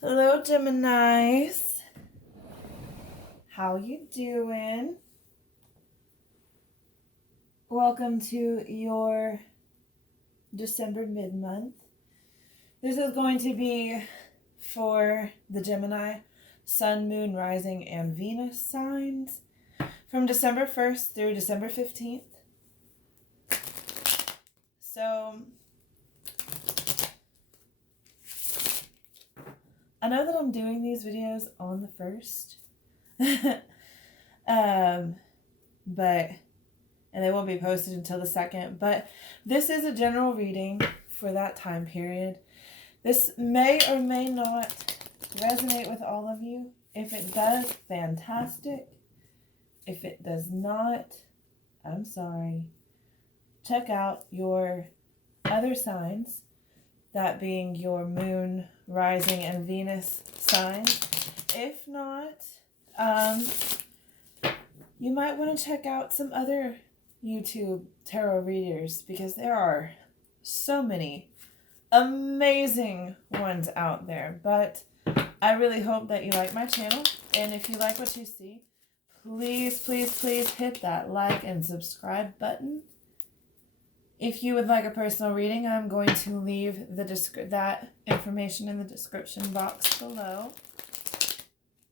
Hello, Geminis. How you doing? Welcome to your December mid-month. This is going to be for the Gemini Sun, Moon, Rising, and Venus signs from December 1st through December 15th. So, I know that I'm doing these videos on the 1st. And they won't be posted until the 2nd, but this is a general reading for that time period. This may or may not resonate with all of you. If it does, fantastic. If it does not, I'm sorry. Check out your other signs, that being your Moon, Rising, and Venus signs. If not, you might want to check out some other YouTube tarot readers, because there are so many amazing ones out there. But I really hope that you like my channel, and if you like what you see, please hit that like and subscribe button. If you would like a personal reading, I'm going to leave that information in the description box below.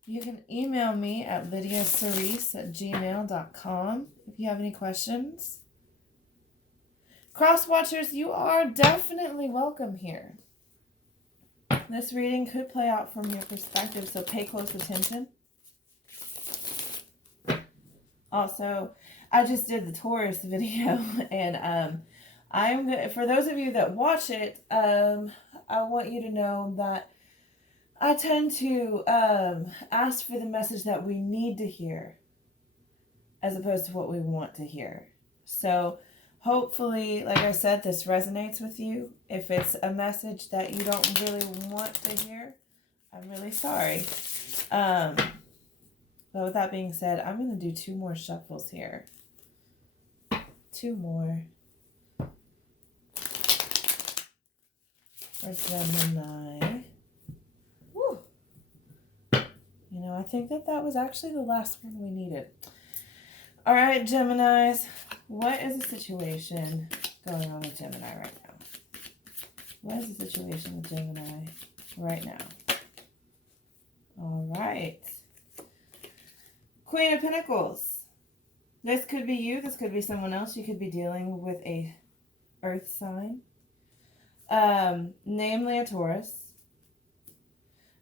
You can email me at lydiacerise@gmail.com if you have any questions. Crosswatchers, you are definitely welcome here. This reading could play out from your perspective, so pay close attention. Also, I just did the Taurus video, and for those of you that watch it, I want you to know that I tend to ask for the message that we need to hear as opposed to what we want to hear. So hopefully, like I said, this resonates with you. If it's a message that you don't really want to hear, I'm really sorry. But with that being said, I'm going to do 2 more shuffles here. 2 more. For Gemini. Woo! You know, I think that was actually the last one we needed. All right, Geminis. What is the situation going on with Gemini right now? What is the situation with Gemini right now? All right. Queen of Pentacles. This could be you. This could be someone else. You could be dealing with a earth sign. Namely a Taurus.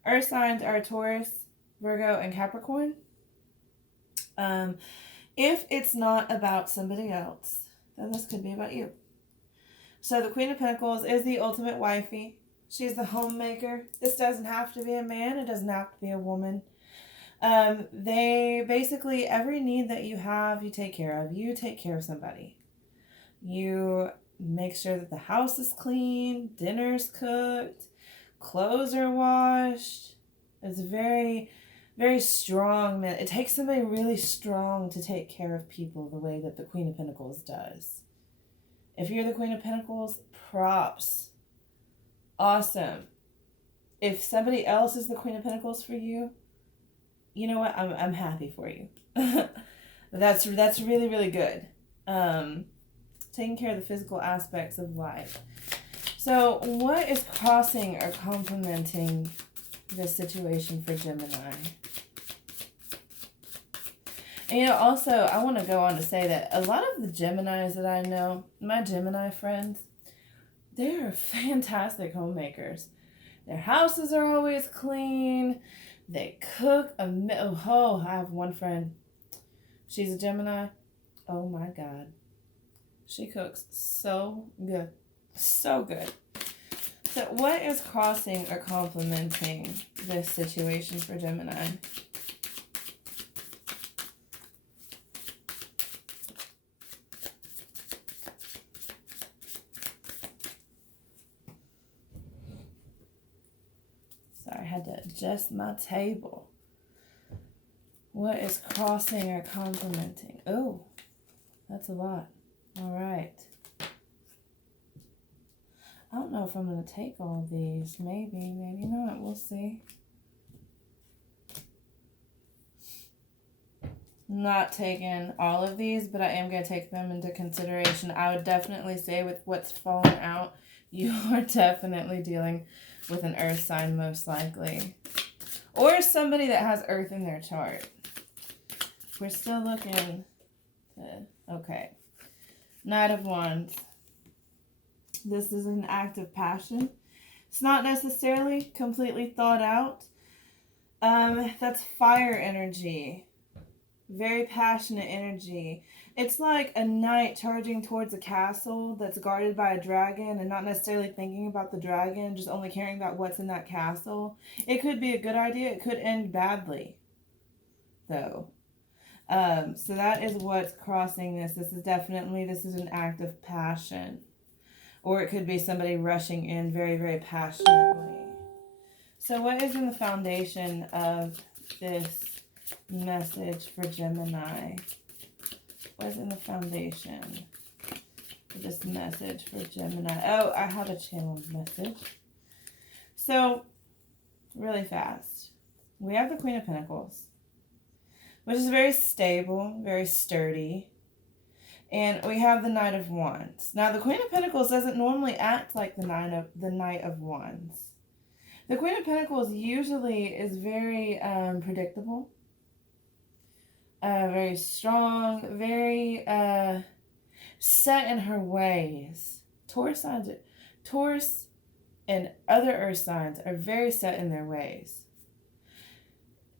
Earth signs are Taurus, Virgo, and Capricorn. If it's not about somebody else, then this could be about you. So the Queen of Pentacles is the ultimate wifey. She's the homemaker. This doesn't have to be a man. It doesn't have to be a woman. They basically, every need that you have, you take care of. You take care of somebody. You make sure that the house is clean, dinner's cooked, clothes are washed. It's very, very strong. It takes somebody really strong to take care of people the way that the Queen of Pentacles does. If you're the Queen of Pentacles, props. Awesome. If somebody else is the Queen of Pentacles for you, you know what? I'm happy for you. That's really, really good. Taking care of the physical aspects of life. So what is crossing or complementing this situation for Gemini? And you know, also, I want to go on to say that a lot of the Geminis that I know, my Gemini friends, they're fantastic homemakers. Their houses are always clean. They cook. I have one friend. She's a Gemini. Oh my God. She cooks so good. So good. So what is crossing or complementing this situation for Gemini? Sorry, I had to adjust my table. What is crossing or complementing? Oh, that's a lot. All right. I don't know if I'm going to take all of these. Maybe, maybe not. We'll see. Not taking all of these, but I am going to take them into consideration. I would definitely say with what's fallen out, you are definitely dealing with an earth sign most likely. Or somebody that has earth in their chart. We're still looking to, okay. Knight of Wands. This is an act of passion. It's not necessarily completely thought out. That's fire energy. Very passionate energy. It's like a knight charging towards a castle that's guarded by a dragon and not necessarily thinking about the dragon, just only caring about what's in that castle. It could be a good idea. It could end badly, though. So that is what's crossing this. This is an act of passion. Or it could be somebody rushing in very, very passionately. So what is in the foundation of this message for Gemini? What is in the foundation for this message for Gemini? Oh, I have a channeled message. So, really fast. We have the Queen of Pentacles, which is very stable, very sturdy. And we have the Knight of Wands. Now, the Queen of Pentacles doesn't normally act like the Knight of Wands. The Queen of Pentacles usually is very predictable, very strong, very set in her ways. Taurus and other earth signs are very set in their ways.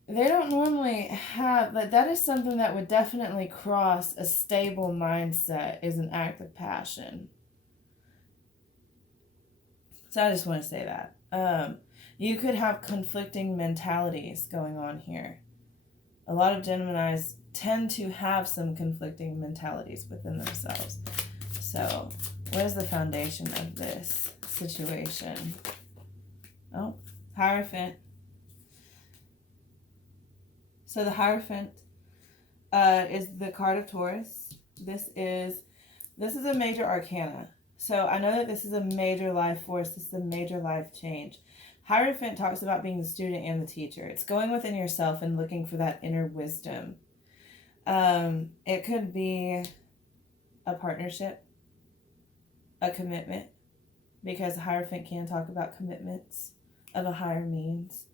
They don't normally have, that is something that would definitely cross a stable mindset, is an act of passion. So I just want to say that. You could have conflicting mentalities going on here. A lot of Geminis tend to have some conflicting mentalities within themselves. So, what is the foundation of this situation? Oh, Hierophant. So the Hierophant is the card of Taurus. This is a major arcana. So I know that this is a major life force. This is a major life change. Hierophant talks about being the student and the teacher. It's going within yourself and looking for that inner wisdom. It could be a partnership, a commitment, because Hierophant can talk about commitments of a higher means.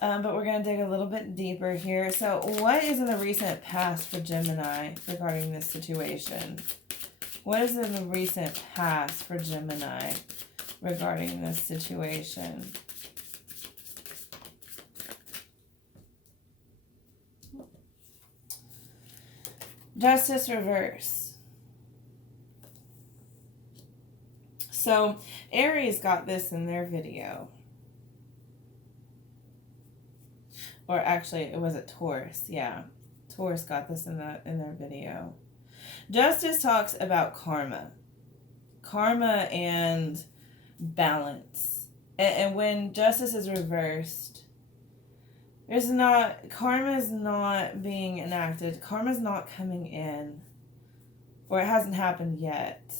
But we're going to dig a little bit deeper here. So what is in the recent past for Gemini regarding this situation? What is in the recent past for Gemini regarding this situation? Justice reverse. So Aries got this in their video. Or actually, it was a Taurus. Yeah, Taurus got this in their video. Justice talks about karma. Karma and balance. And when justice is reversed, karma is not being enacted. Karma is not coming in. Or it hasn't happened yet.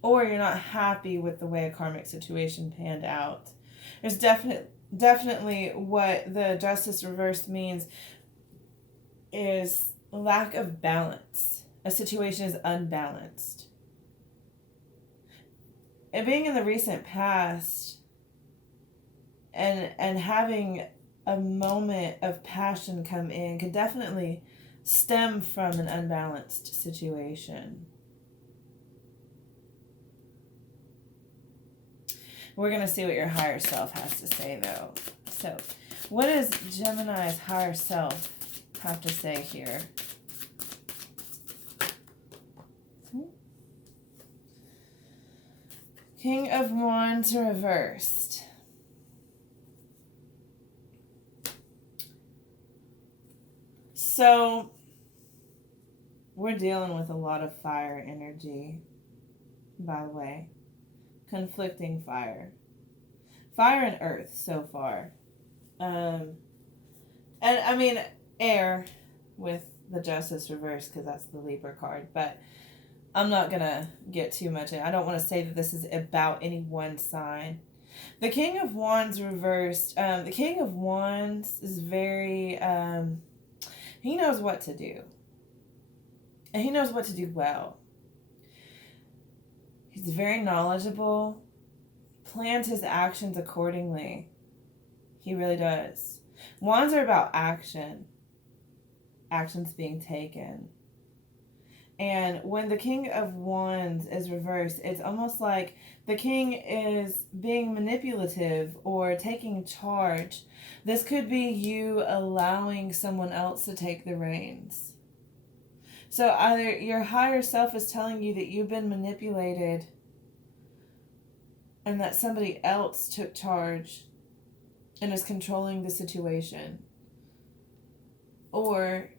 Or you're not happy with the way a karmic situation panned out. There's definitely what the justice reversed means is lack of balance. A situation is unbalanced. And being in the recent past and having a moment of passion come in could definitely stem from an unbalanced situation. We're going to see what your higher self has to say, though. So, what does Gemini's higher self have to say here? King of Wands reversed. So, we're dealing with a lot of fire energy, by the way. Conflicting fire. Fire and earth so far. And I mean air with the justice reverse because that's the Libra card. But I'm not going to get too much in. I don't want to say that this is about any one sign. The King of Wands reversed. The King of Wands is very, he knows what to do. And he knows what to do well. He's very knowledgeable, plans his actions accordingly. He really does. Wands are about action. Actions being taken. And when the King of Wands is reversed, it's almost like the king is being manipulative or taking charge. This could be you allowing someone else to take the reins. So either your higher self is telling you that you've been manipulated and that somebody else took charge and is controlling the situation. Or,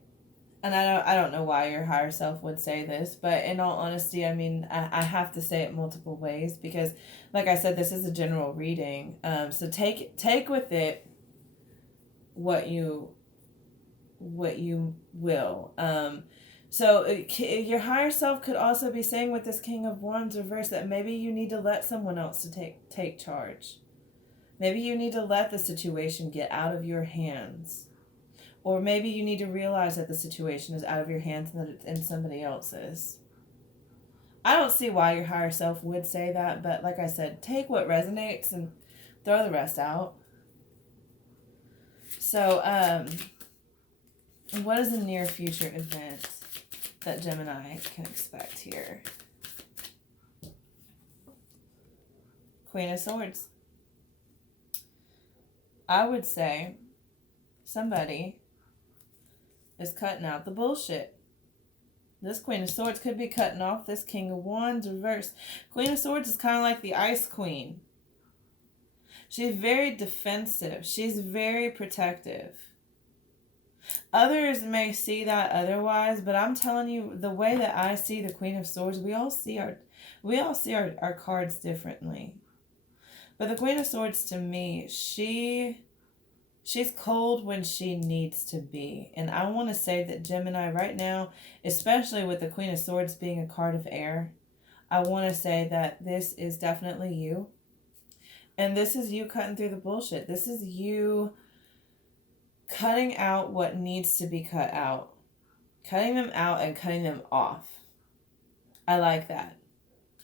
and I don't know why your higher self would say this, but in all honesty, I mean, I have to say it multiple ways because, like I said, this is a general reading. So take with it what you will. So your higher self could also be saying with this King of Wands reverse that maybe you need to let someone else to take charge. Maybe you need to let the situation get out of your hands. Or maybe you need to realize that the situation is out of your hands and that it's in somebody else's. I don't see why your higher self would say that, but like I said, take what resonates and throw the rest out. So, what is a near future event that Gemini can expect here? Queen of Swords. I would say somebody is cutting out the bullshit. This Queen of Swords could be cutting off this King of Wands reverse. Queen of Swords is kind of like the Ice Queen. She's very defensive. She's very protective. Others may see that otherwise, but I'm telling you, the way that I see the Queen of Swords, we all see our cards differently. But the Queen of Swords, to me, she's cold when she needs to be. And I want to say that Gemini right now, especially with the Queen of Swords being a card of air, I want to say that this is definitely you. And this is you cutting through the bullshit. This is you cutting out what needs to be cut out. Cutting them out and cutting them off. I like that.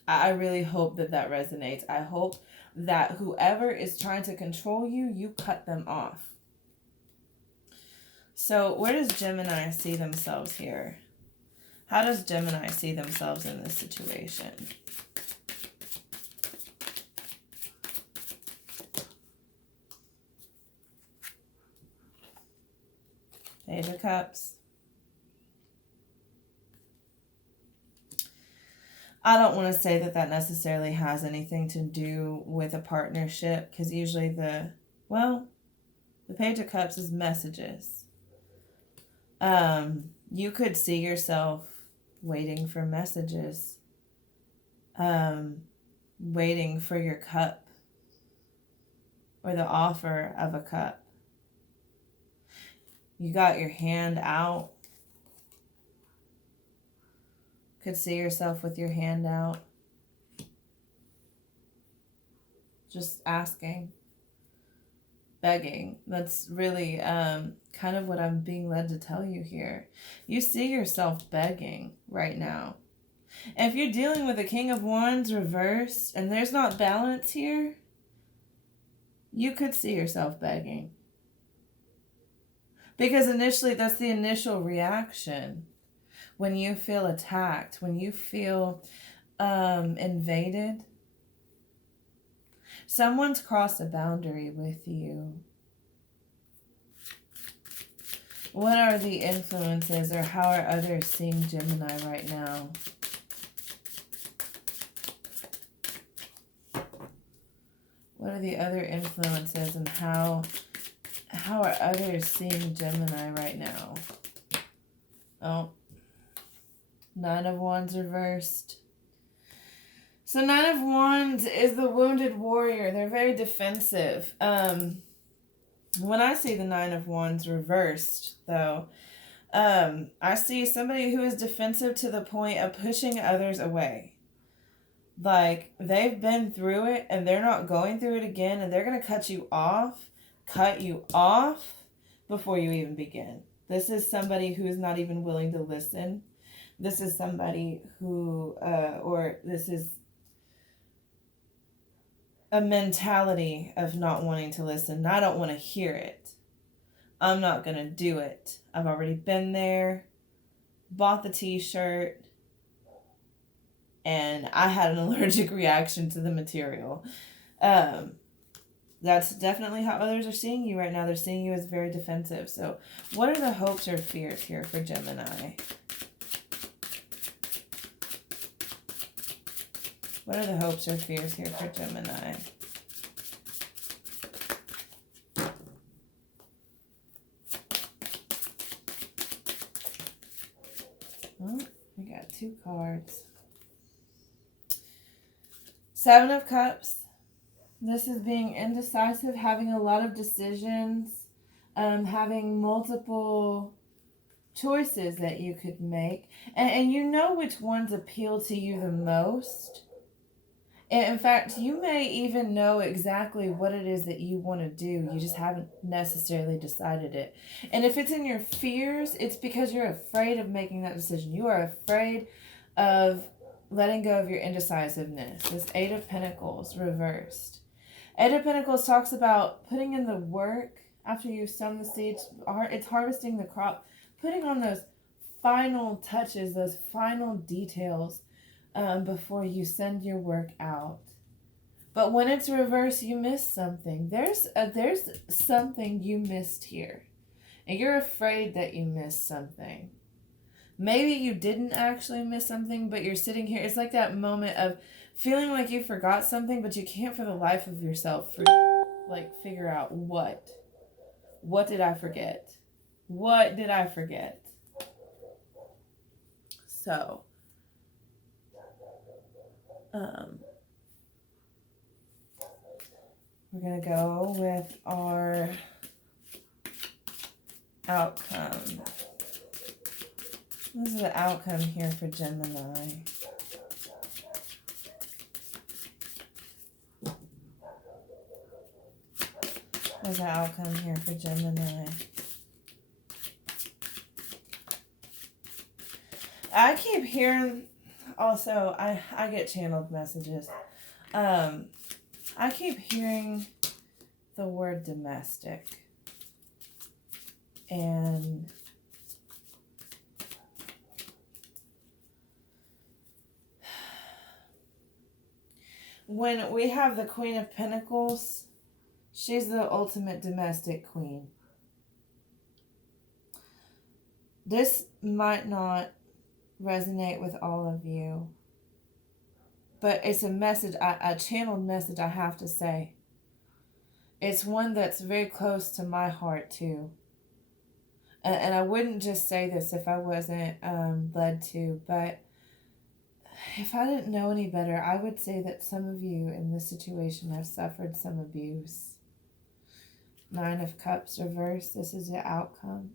I really hope that that resonates. I hope that whoever is trying to control you, you cut them off. So where does Gemini see themselves here? How does Gemini see themselves in this situation? Page of Cups. I don't want to say that that necessarily has anything to do with a partnership, because usually the Page of Cups is messages. You could see yourself waiting for messages, waiting for your cup or the offer of a cup. You got your hand out. Could see yourself with your hand out. Just asking. Begging. That's really kind of what I'm being led to tell you here. You see yourself begging right now. And if you're dealing with a King of Wands reversed and there's not balance here, you could see yourself begging. Because initially, that's the initial reaction. When you feel attacked, when you feel invaded, someone's crossed a boundary with you. What are the influences, or how are others seeing Gemini right now? What are the other influences, and how are others seeing Gemini right now? Oh, Nine of Wands reversed. So Nine of Wands is the wounded warrior. They're very defensive. When I see the Nine of Wands reversed, though, I see somebody who is defensive to the point of pushing others away. Like, they've been through it and they're not going through it again, and they're going to cut you off before you even begin. This is somebody who is not even willing to listen. This is somebody who, or this is a mentality of not wanting to listen. I don't want to hear it. I'm not going to do it. I've already been there, bought the t-shirt, and I had an allergic reaction to the material. That's definitely how others are seeing you right now. They're seeing you as very defensive. So what are the hopes or fears here for Gemini? What are the hopes or fears here for Gemini? Well, we got 2 cards. 7 of Cups. This is being indecisive, having a lot of decisions, having multiple choices that you could make. And you know which ones appeal to you the most. And in fact, you may even know exactly what it is that you want to do. You just haven't necessarily decided it. And if it's in your fears, it's because you're afraid of making that decision. You are afraid of letting go of your indecisiveness. This 8 of Pentacles reversed. 8 of Pentacles talks about putting in the work after you've sown the seeds. It's harvesting the crop, putting on those final touches, those final details before you send your work out. But when it's reversed, you miss something. There's something you missed here, and you're afraid that you missed something. Maybe you didn't actually miss something, but you're sitting here. It's like that moment of feeling like you forgot something, but you can't for the life of yourself figure out what. What did I forget? What did I forget? So, we're going to go with our outcome. What is the outcome here for Gemini? What's the outcome here for Gemini? I keep hearing, also, I get channeled messages. I keep hearing the word domestic. And when we have the Queen of Pentacles, she's the ultimate domestic queen. This might not resonate with all of you, but it's a message, a channeled message, I have to say. It's one that's very close to my heart too. And I wouldn't just say this if I wasn't led to, but if I didn't know any better, I would say that some of you in this situation have suffered some abuse. 9 of Cups reversed. This is the outcome.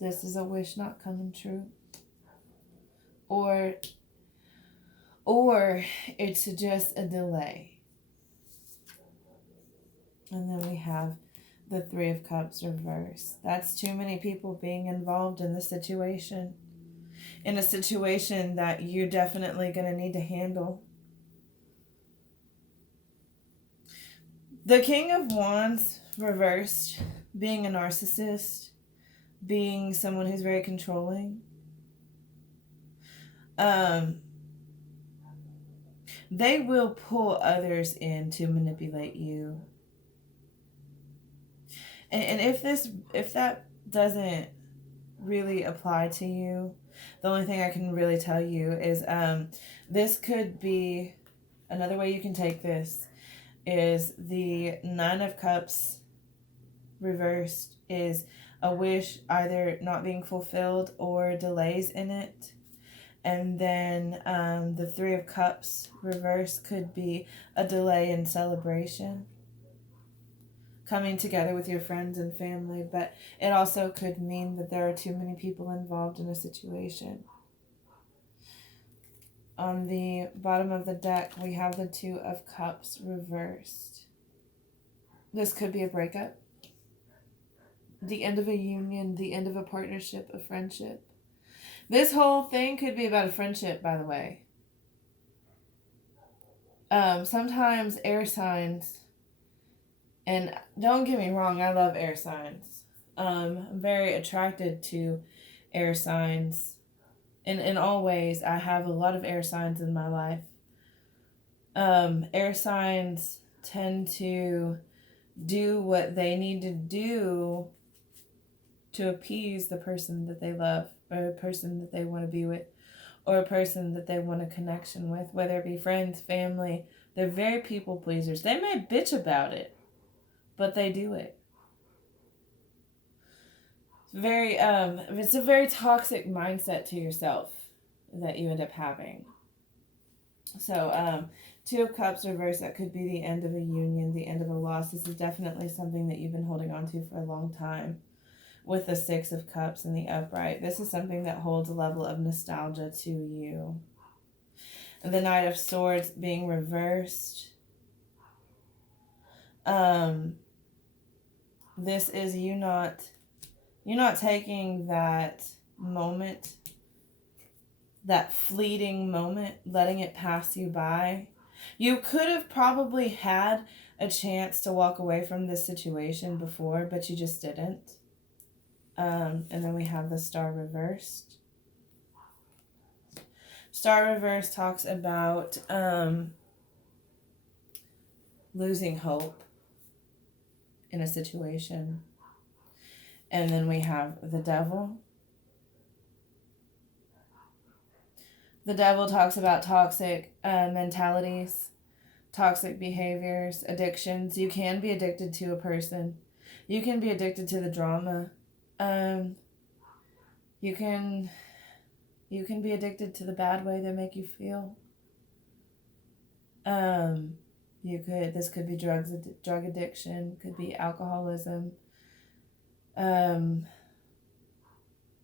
This is a wish not coming true. Or it's just a delay. And then we have the 3 of Cups reversed. That's too many people being involved in the situation. In a situation that you're definitely going to need to handle. The King of Wands reversed, being a narcissist, being someone who's very controlling. They will pull others in to manipulate you. And if that doesn't really apply to you, the only thing I can really tell you is this could be, another way you can take this is the 9 of Cups reversed is a wish either not being fulfilled or delays in it. And then the 3 of Cups reversed could be a delay in celebration. coming together with your friends and family, but it also could mean that there are too many people involved in a situation. On the bottom of the deck, we have the Two of Cups reversed. This could be a breakup, the end of a union, the end of a partnership, a friendship. This whole thing could be about a friendship, by the way. Sometimes air signs, and don't get me wrong, I love air signs. I'm very attracted to air signs. In all ways, I have a lot of air signs in my life. Air signs tend to do what they need to do to appease the person that they love, or a person that they want to be with, or a person that they want a connection with, whether it be friends, family. They're very people pleasers. They may bitch about it, but they do it. It's a very toxic mindset to yourself that you end up having. So, Two of Cups reversed, that could be the end of a union, the end of a loss. This is definitely something that you've been holding on to for a long time. With the Six of Cups in the upright, this is something that holds a level of nostalgia to you. And the Knight of Swords being reversed. This is you not taking that moment, that fleeting moment, letting it pass you by. You could have probably had a chance to walk away from this situation before, but you just didn't. And then we have the Star reversed. Star reversed talks about losing hope in a situation. And then we have the Devil. The Devil talks about toxic mentalities, toxic behaviors, addictions. You can be addicted to a person. You can be addicted to the drama. You can be addicted to the bad way they make you feel. This could be drug addiction, could be alcoholism.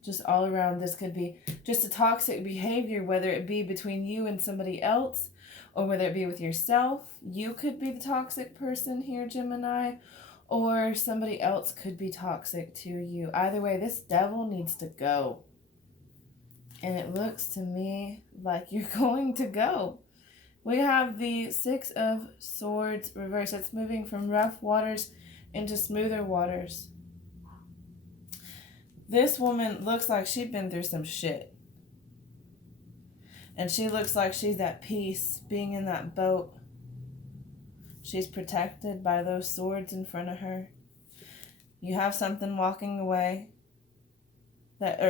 Just all around, this could be just a toxic behavior, whether it be between you and somebody else, or whether it be with yourself. You could be the toxic person here, Gemini, or somebody else could be toxic to you. Either way, this Devil needs to go. And it looks to me like you're going to go. We have the Six of Swords reversed. It's moving from rough waters into smoother waters. This woman looks like she'd been through some shit. And she looks like she's at peace being in that boat. She's protected by those swords in front of her. You have something walking away.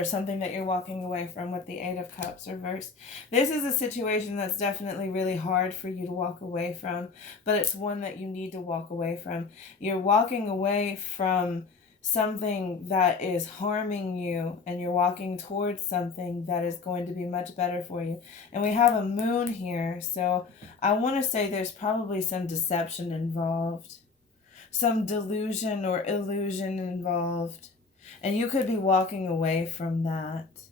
Something that you're walking away from with the Eight of Cups reversed. This is a situation that's definitely really hard for you to walk away from, but it's one that you need to walk away from. You're walking away from something that is harming you, and you're walking towards something that is going to be much better for you. And we have a moon here, so I want to say there's probably some deception involved, some delusion or illusion involved, and you could be walking away from that.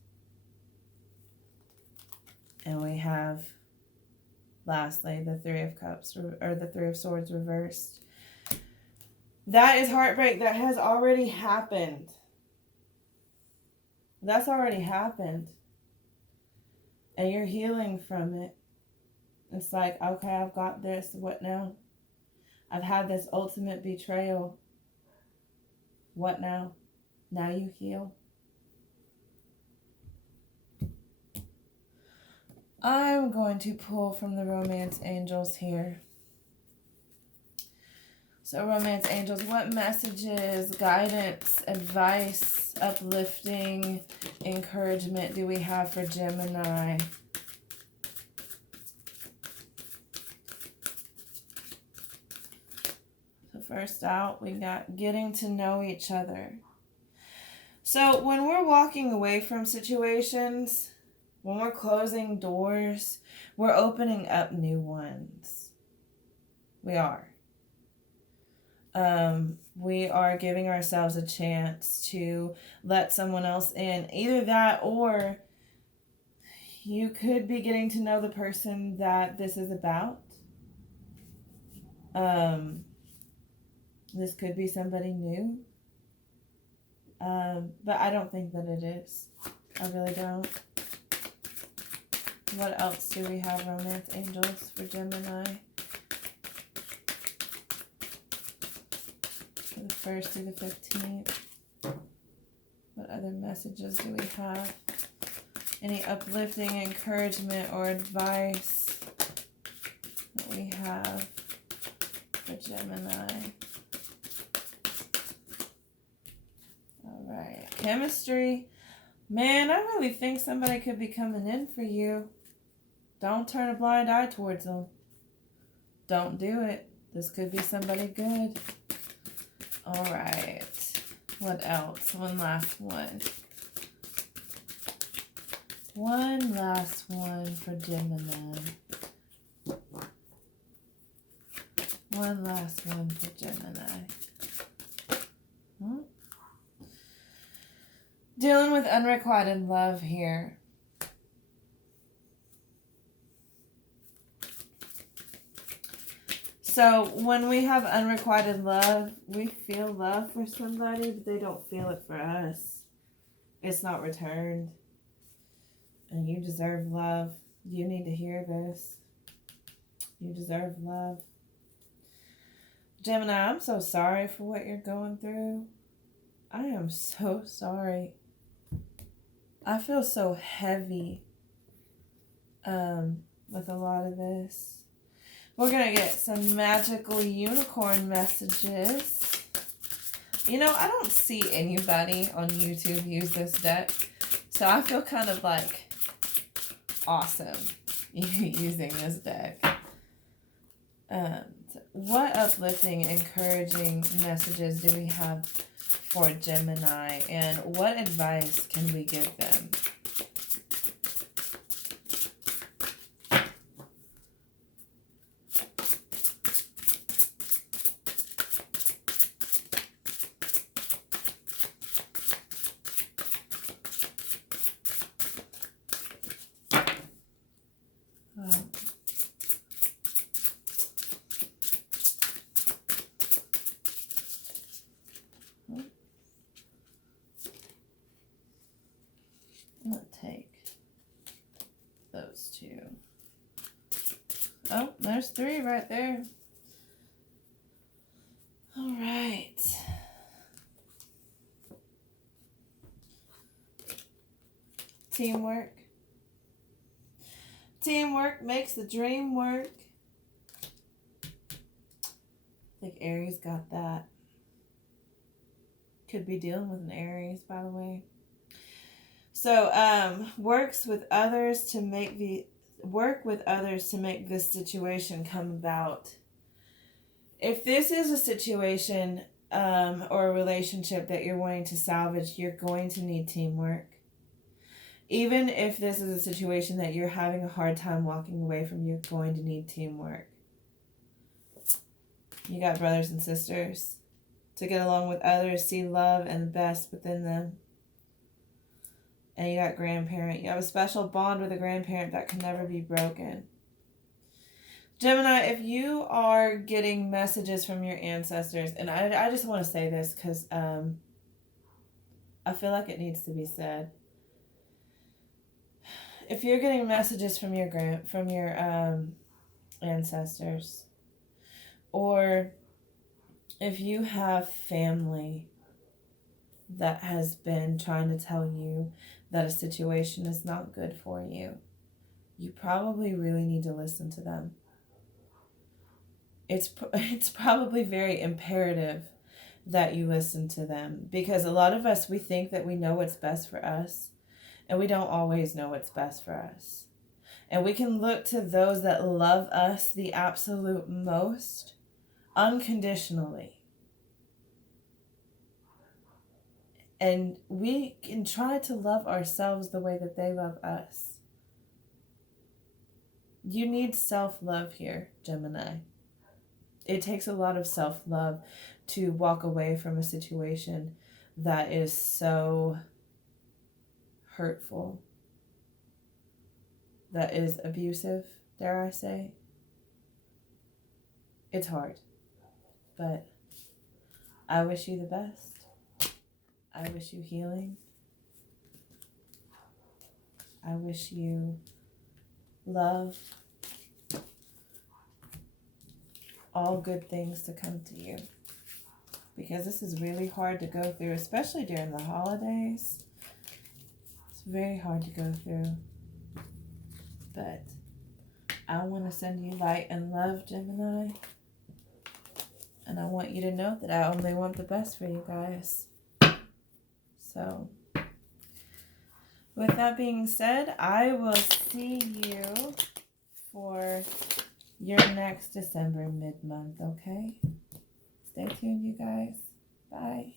And we have, lastly, the Three of Cups, or the Three of Swords reversed. That is heartbreak that has already happened. That's already happened. And you're healing from it. It's like, okay, I've got this. What now? I've had this ultimate betrayal. What now? Now you heal. I'm going to pull from the Romance Angels here. So, Romance Angels, what messages, guidance, advice, uplifting, encouragement do we have for Gemini? So, first out, we got getting to know each other. So, when we're walking away from situations, when we're closing doors, we're opening up new ones. We are. We are giving ourselves a chance to let someone else in. Either that, or you could be getting to know the person that this is about. This could be somebody new. But I don't think that it is. I really don't. What else do we have, romance angels, for Gemini? For the 1st through the 15th. What other messages do we have? Any uplifting encouragement or advice that we have for Gemini? Alright, chemistry. Man, I really think somebody could be coming in for you. Don't turn a blind eye towards them. Don't do it. This could be somebody good. Alright. What else? One last one. One last one for Gemini. One last one for Gemini. Dealing with unrequited love here. So when we have unrequited love, we feel love for somebody, but they don't feel it for us. It's not returned. And you deserve love. You need to hear this. You deserve love. Gemini, I'm so sorry for what you're going through. I am so sorry. I feel so heavy with a lot of this. We're going to get some magical unicorn messages. You know, I don't see anybody on YouTube use this deck. So I feel kind of like awesome using this deck. What uplifting, encouraging messages do we have for Gemini, and what advice can we give them? Oh, there's 3 right there. All right. Teamwork. Teamwork makes the dream work. I think Aries got that. Could be dealing with an Aries, by the way. So, work with others to make this situation come about. If this is a situation or a relationship that you're wanting to salvage, you're going to need teamwork. Even if this is a situation that you're having a hard time walking away from, you're going to need teamwork. You got brothers and sisters to get along with others, see love and the best within them. And you got grandparent. You have a special bond with a grandparent that can never be broken. Gemini, if you are getting messages from your ancestors, and I just want to say this because I feel like it needs to be said. If you're getting messages from your ancestors, or if you have family that has been trying to tell you that a situation is not good for you, you probably really need to listen to them. It's probably very imperative that you listen to them, because a lot of us, we think that we know what's best for us, and we don't always know what's best for us. And we can look to those that love us the absolute most unconditionally. And we can try to love ourselves the way that they love us. You need self-love here, Gemini. it takes a lot of self-love to walk away from a situation that is so hurtful, that is abusive, dare I say. It's hard, but I wish you the best. I wish you healing. I wish you love, all good things to come to you, because this is really hard to go through, especially during the holidays. It's very hard to go through, but I want to send you light and love, Gemini, and I want you to know that I only want the best for you guys. So with that being said, I will see you for your next December mid-month, okay? Stay tuned, you guys. Bye.